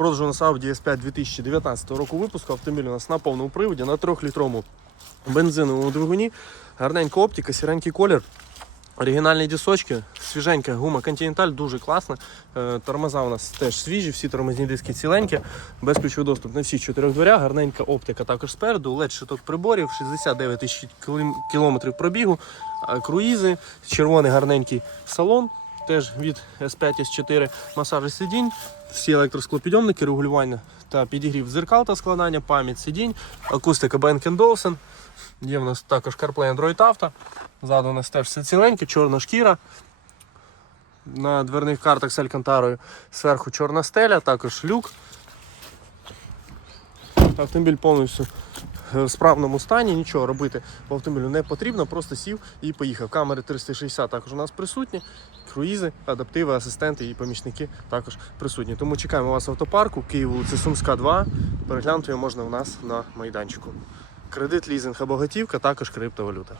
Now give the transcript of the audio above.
Продажу у нас Audi S5 2019 року випуску. Автомобіль у нас на повному приводі, на 3-літровому бензиновому двигуні. Гарненька оптика, сіренький колір. Оригінальні дісочки, свіженька гума Continental, дуже класна. Е, Тормоза у нас теж свіжі, всі тормозні диски ціленькі, безключовий доступ на всіх чотирьох дверях, гарненька оптика також спереду, LED шиток приборів, 69 тисяч кілометрів пробігу, е, круїзи, червоний гарненький салон, теж від S5 S4 масажі сидінь, всі електросклопідйомники, регулювання та підігрів дзеркал та складання, пам'ять сидінь, акустика Bang Olufsen. Є в нас також CarPlay Android Auto. Ззаду у нас теж все ціленьке, чорна шкіра. На дверних картах з алькантарою зверху чорна стеля, також люк. Автомобіль повністю в справному стані, нічого робити по автомобілю не потрібно, просто сів і поїхав. Камери 360 також у нас присутні, круїзи, адаптиви, асистенти і помічники також присутні. Тому чекаємо вас в автопарку, Київ, вулиця Сумська, 2. Переглянути його можна у нас на майданчику. Кредит, лізинг або готівка, також криптовалюта.